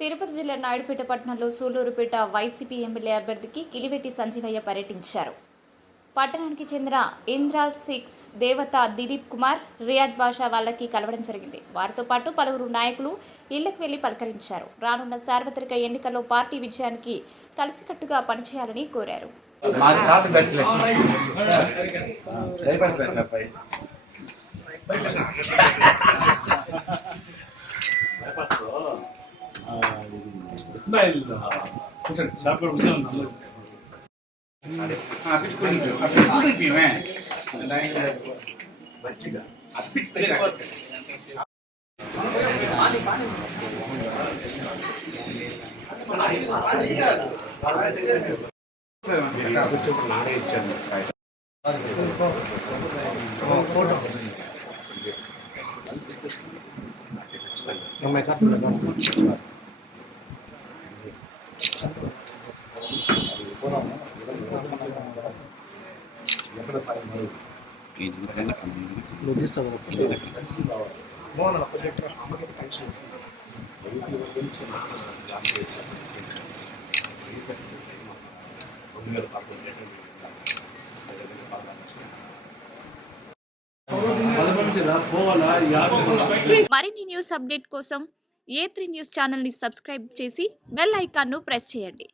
తిరుపతి జిల్లా నాయుడుపేట పట్టణంలో Sullurpeta YCP MLA అభ్యర్థికి కిలివెట్టి సంజీవయ్య పర్యటించారు. పట్టణానికి చెందిన ఇంద్రా సిక్స్ దేవత దిలీప్ కుమార్ రియాజ్ బాషా వాళ్ళకి కలవడం జరిగింది. వారితో పాటు పలువురు నాయకులు ఇళ్ళకు వెళ్ళి పలకరించారు. రానున్న సార్వత్రిక ఎన్నికల్లో పార్టీ విజయానికి కలిసికట్టుగా పనిచేయాలని కోరారు. இஸ்மாயில் ஹுசன் ஷாப்பர் ஹுசன் நானே ஃபோட்டோ நம்ம கற்றுல మరిన్ని న్యూస్ అప్డేట్ కోసం ఏ త్రీ న్యూస్ ఛానల్ని సబ్స్క్రైబ్ చేసి బెల్ ఐకాన్ను ప్రెస్ చేయండి.